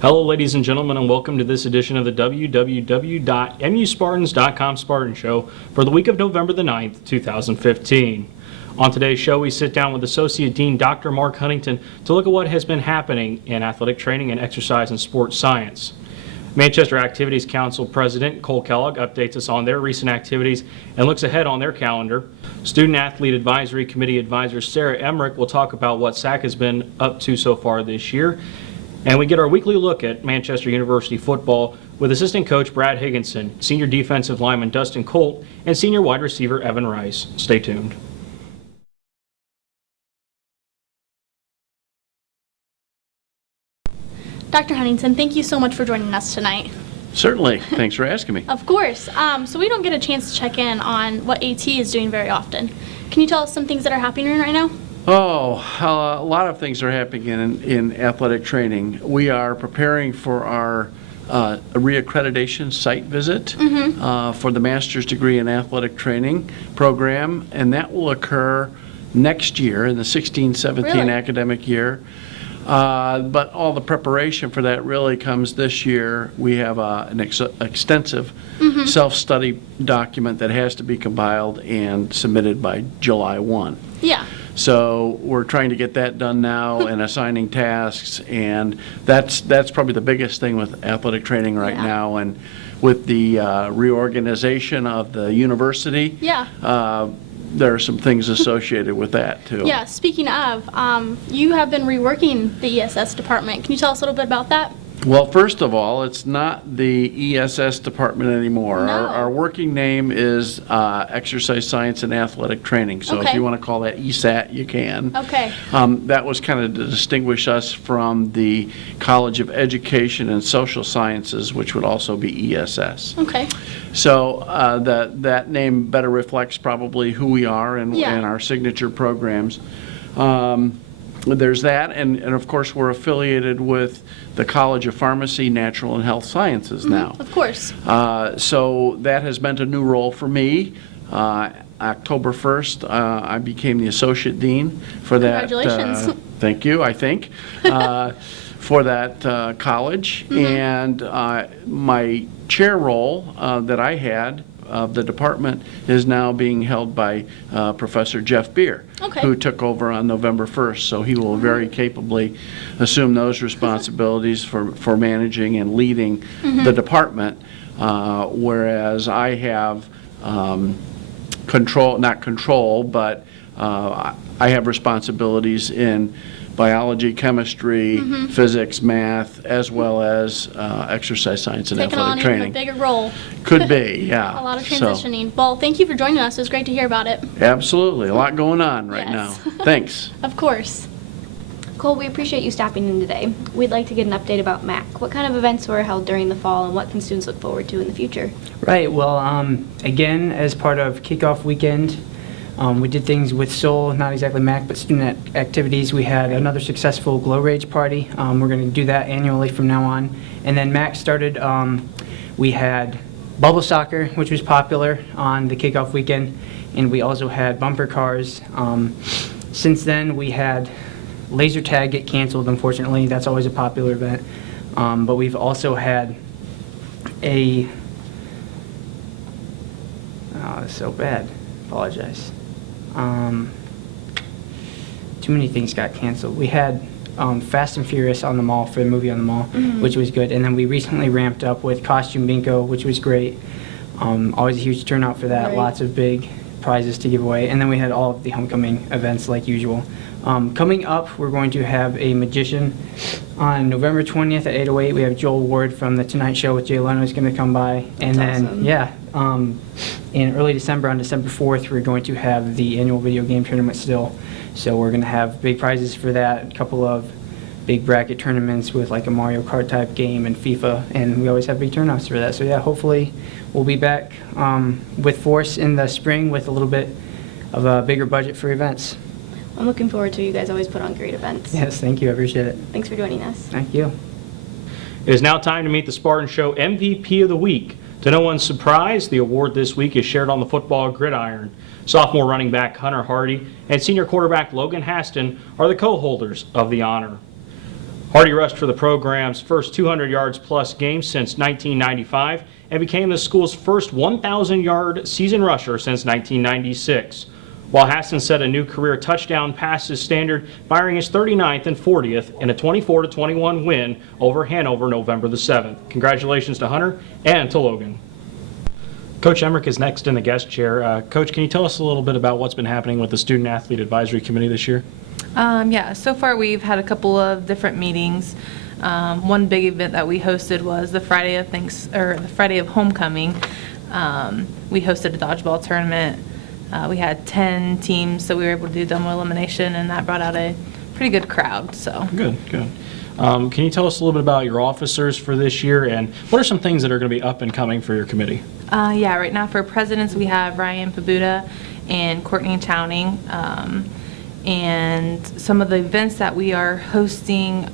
Hello, ladies and gentlemen, and welcome to this edition of the www.muspartans.com Spartan Show for the week of November the 9th, 2015. On today's show, we sit down with Associate Dean Dr. Mark Huntington to look at what has been happening in athletic training and exercise and sports science. Manchester Activities Council President Cole Kellogg updates us on their recent activities and looks ahead on their calendar. Student Athlete Advisory Committee Advisor Sarah Emerich will talk about what SAC has been up to so far this year. And we get our weekly look at Manchester University football with assistant coach Brad Higginson, senior defensive lineman Dustin Kult, and senior wide receiver Evan Rice. Stay tuned. Dr. Huntington, thank you so much for joining us tonight. Certainly. Thanks for asking me. Of course. So we don't get a chance to check in on what AT is doing very often. Can you tell us some things that are happening right now? Oh, a lot of things are happening in athletic training. We are preparing for our reaccreditation site visit for the master's degree in athletic training program, and that will occur next year in the 16-17 Really? academic year. But all the preparation for that really comes this year. We have an extensive self-study document that has to be compiled and submitted by July 1. Yeah. So we're trying to get that done now and assigning tasks, and that's probably the biggest thing with athletic training right now. And with the reorganization of the university, there are some things associated with that too. Yeah, speaking of, you have been reworking the ESS department. Can you tell us a little bit about that? Well, first of all, it's not the ESS department anymore. No. Our working name is Exercise Science and Athletic Training. So if you want to call that ESAT, you can. Okay. That was kind of to distinguish us from the College of Education and Social Sciences, which would also be ESS. Okay. So that name better reflects probably who we are and our signature programs. There's that, and of course we're affiliated with the College of Pharmacy, Natural and Health Sciences now. Of course. So that has meant a new role for me. October 1st, I became the Associate Dean for that. Congratulations. Thank you, I think, for that college. And my chair role that I had of the department is now being held by Professor Jeff Beer, who took over on November 1st. So he will very capably assume those responsibilities for managing and leading the department, whereas I have not control, but I have responsibilities in biology, chemistry, physics, math, as well as exercise science and athletic training. Taking on a bigger role. Could be, yeah. A lot of transitioning. Well, thank you for joining us. It was great to hear about it. Absolutely. A lot going on right now. Thanks. Of course. Cole, we appreciate you stopping in today. We'd like to get an update about MAC. What kind of events were held during the fall, and what can students look forward to in the future? Right. Well, again, as part of kickoff weekend, we did things with Seoul, not exactly MAC, but student activities. We had another successful Glow Rage party. We're going to do that annually from now on. And then MAC started, we had bubble soccer, which was popular on the kickoff weekend, and we also had bumper cars. Since then, we had laser tag get canceled, unfortunately. That's always a popular event. But we've also had a, oh, it's so bad. Apologize. Too many things got canceled. We had Fast and Furious on the mall for the movie on the mall, which was good. And then we recently ramped up with Costume Bingo, which was great. Always a huge turnout for that. Lots of big prizes to give away. And then we had all of the homecoming events like usual. Coming up, we're going to have a magician on November 20th at 8:08. We have Joel Ward from The Tonight Show with Jay Leno is going to come by. And then, in early December, on December 4th, we're going to have the annual video game tournament still. So we're going to have big prizes for that, a couple of big bracket tournaments with like a Mario Kart type game and FIFA, and we always have big turnouts for that. So yeah, hopefully we'll be back with force in the spring with a little bit of a bigger budget for events. I'm looking forward to it. You guys always put on great events. Yes, thank you. I appreciate it. Thanks for joining us. Thank you. It is now time to meet the Spartan Show MVP of the Week. To no one's surprise, the award this week is shared on the football gridiron. Sophomore running back Hunter Hardy and senior quarterback Logan Haston are the co-holders of the honor. Hardy rushed for the program's first 200 yards plus game since 1995 and became the school's first 1,000-yard season rusher since 1996. While Hassan set a new career touchdown passes standard, firing his 39th and 40th in a 24-21 win over Hanover November the 7th. Congratulations to Hunter and to Logan. Coach Emmerich is next in the guest chair. Coach, can you tell us a little bit about what's been happening with the Student Athlete Advisory Committee this year? Yeah, so far we've had a couple of different meetings. One big event that we hosted was the Friday of homecoming. We hosted a dodgeball tournament. We had 10 teams, so we were able to do double elimination, and that brought out a pretty good crowd. So Good. Can you tell us a little bit about your officers for this year, and what are some things that are going to be up and coming for your committee? yeah, right now for presidents we have Ryan Pabuda and Courtney Chowning. And some of the events that we are hosting,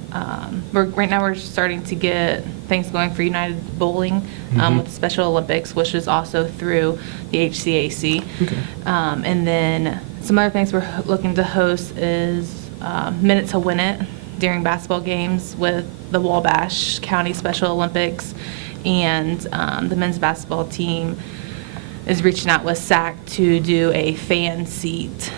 right now we're starting to get things going for United Bowling with the Special Olympics, which is also through the HCAC. Okay. And then some other things we're looking to host is Minute to Win It during basketball games with the Wabash County Special Olympics, and the men's basketball team is reaching out with SAC to do a fan seat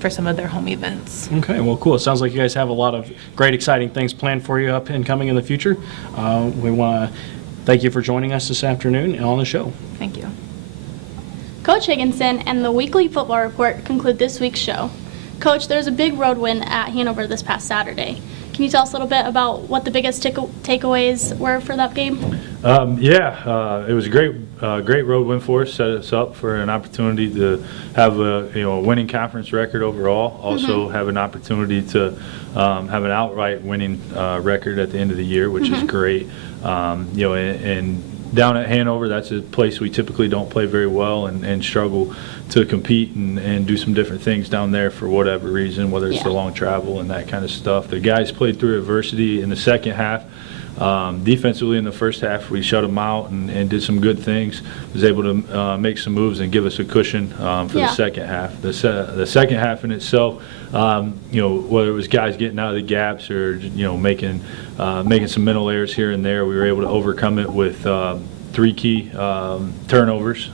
for some of their home events. Okay, well, cool. It sounds like you guys have a lot of great, exciting things planned for you up and coming in the future. We want to thank you for joining us this afternoon on the show. Thank you. Coach Higginson and the weekly football report conclude this week's show. Coach, there was a big road win at Hanover this past Saturday. Can you tell us a little bit about what the biggest takeaways were for that game? It was a great road win for us. Set us up for an opportunity to have a winning conference record overall. Also have an opportunity to have an outright winning record at the end of the year, which is great. And down at Hanover, that's a place we typically don't play very well and struggle to compete and do some different things down there for whatever reason, whether it's the long travel and that kind of stuff. The guys played through adversity in the second half. Defensively in the first half, we shut them out and did some good things. Was able to make some moves and give us a cushion for the second half. The second half in itself, whether it was guys getting out of the gaps or making some mental errors here and there, we were able to overcome it with 3 key turnovers,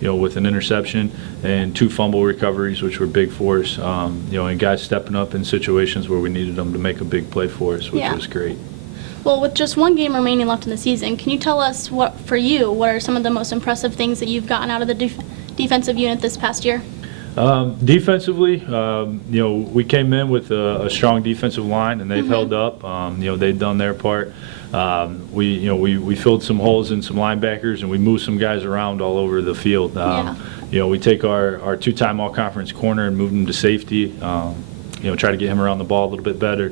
with an interception and 2 fumble recoveries, which were big for us. And guys stepping up in situations where we needed them to make a big play for us, which was great. Well, with just one game remaining left in the season, can you tell us what are some of the most impressive things that you've gotten out of the defensive unit this past year? Defensively, we came in with a strong defensive line, and they've held up. They've done their part. We filled some holes in some linebackers, and we moved some guys around all over the field. We take our 2-time all-conference corner and move him to safety. Try to get him around the ball a little bit better.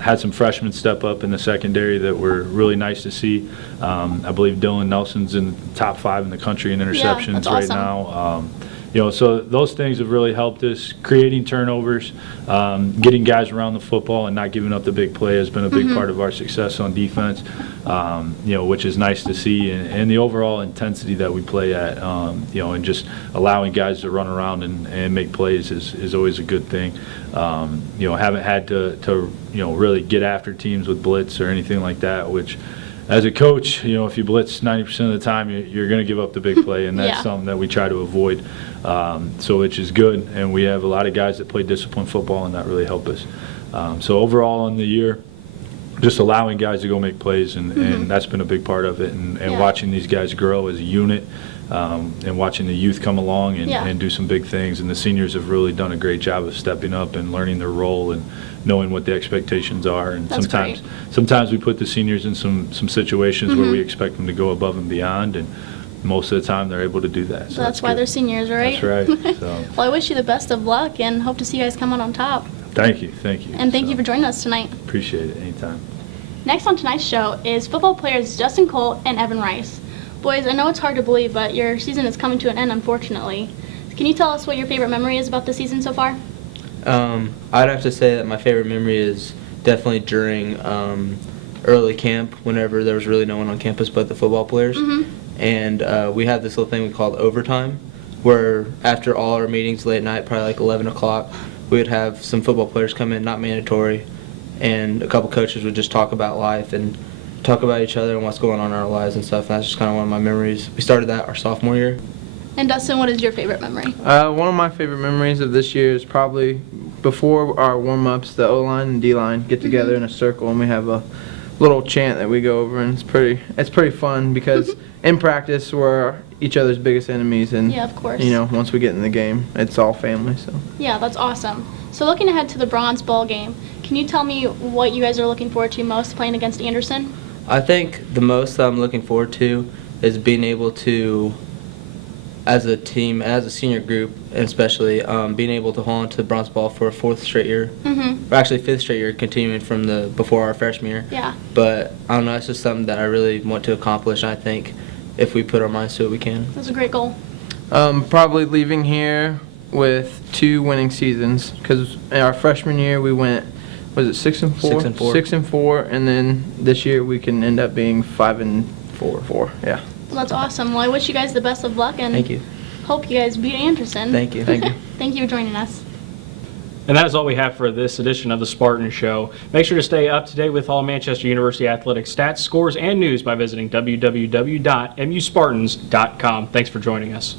Had some freshmen step up in the secondary that were really nice to see. I believe Dylan Nelson's in the top 5 in the country in interceptions right now. So those things have really helped us. Creating turnovers, getting guys around the football and not giving up the big play has been a big part of our success on defense, which is nice to see. And the overall intensity that we play at, and just allowing guys to run around and make plays is always a good thing. Haven't had to really get after teams with blitz or anything like that, which as a coach, if you blitz 90% of the time, you're going to give up the big play, and that's something that we try to avoid. Which is good, and we have a lot of guys that play disciplined football, and that really help us. So overall in the year, just allowing guys to go make plays, and that's been a big part of it, and watching these guys grow as a unit, and watching the youth come along and do some big things. And the seniors have really done a great job of stepping up and learning their role and knowing what the expectations are. And sometimes we put the seniors in some situations where we expect them to go above and beyond, and most of the time they're able to do that. So that's why they're seniors, right? That's right. So. Well, I wish you the best of luck and hope to see you guys come out on top. Thank you. And thank you for joining us tonight. Appreciate it. Anytime. Next on tonight's show is football players Dustin, Kult, and Evan Rice. Boys, I know it's hard to believe, but your season is coming to an end, unfortunately. Can you tell us what your favorite memory is about the season so far? I'd have to say that my favorite memory is definitely during early camp, whenever there was really no one on campus but the football players. And we had this little thing we called overtime, where after all our meetings late at night, probably like 11 o'clock, we would have some football players come in, not mandatory, and a couple coaches would just talk about life and talk about each other and what's going on in our lives and stuff. And that's just kind of one of my memories. We started that our sophomore year. And Dustin, what is your favorite memory? One of my favorite memories of this year is probably before our warm-ups, the O-line and D-line get together in a circle and we have a little chant that we go over, and it's pretty fun because in practice we're each other's biggest enemies, and Yeah, of course. once we get in the game, it's all family. So Yeah, that's awesome. So looking ahead to the Bronze Bowl game, can you tell me what you guys are looking forward to most playing against Anderson? I think the most that I'm looking forward to is being able to, as a team, as a senior group, and especially being able to hold on to the bronze ball for a 4th straight year. Or actually 5th straight year, continuing from before our freshman year. Yeah. But I don't know, it's just something that I really want to accomplish, and I think if we put our minds to it, we can. That's a great goal. probably leaving here with 2 winning seasons, because in our freshman year we went, was it 6-4? 6-4. 6-4, and then this year we can end up being 5-4. Yeah. Well, that's awesome. Well, I wish you guys the best of luck and Thank you. hope you guys beat Anderson. Thank you. Thank you. Thank you for joining us. And that is all we have for this edition of the Spartan Show. Make sure to stay up to date with all Manchester University athletic stats, scores, and news by visiting www.muspartans.com. Thanks for joining us.